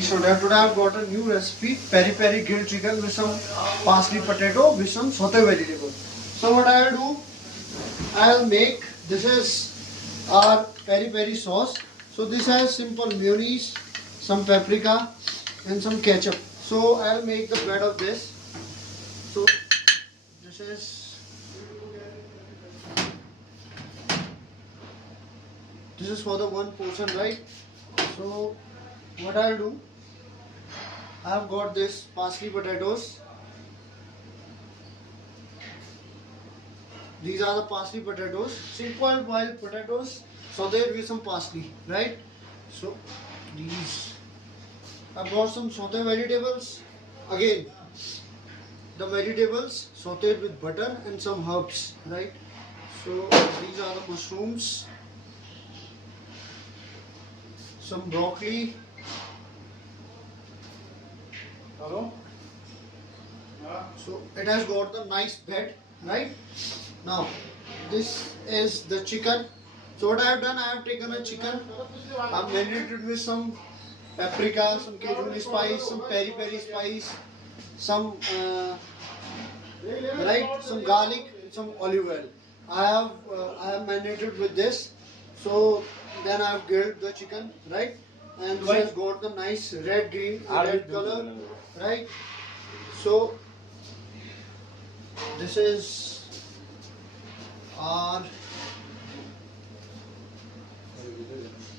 So today I've got a new recipe, peri peri grilled chicken with some parsley potato with some saute vegetable. So what I'll do, I'll make, this is our peri peri sauce. So this has simple mayonnaise, some paprika and some ketchup. So I'll make the bread of this. So this is for the one portion, right? So what I'll do, I've got this parsley potatoes. These are the parsley potatoes, simple boiled potatoes sauteed with some parsley, right? So these, I've got some sauteed vegetables. Again, the vegetables sauteed with butter and some herbs, right? So these are the mushrooms, some broccoli. Hello? So it has got the nice bed, right? Now this is the chicken. So what I have done, I have taken a chicken, I have marinated with some paprika, some Cajun spice, some peri peri spice, some some garlic, some olive oil. I have marinated with this. So then I have grilled the chicken, right? And this has got the nice red color, right? So this is our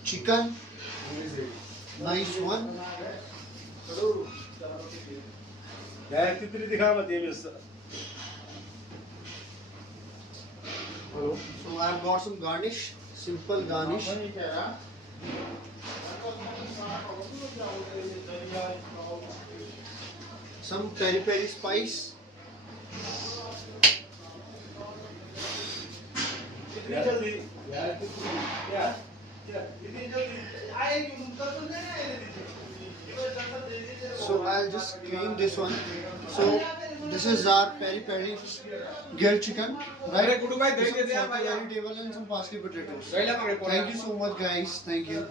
chicken, nice one. So I've got some garnish, simple garnish. Some peri peri spice. So I'll just clean this one. So this is our peri peri grilled chicken, right? With some vegetable and some parsley potatoes. Thank you so much, guys. Thank you.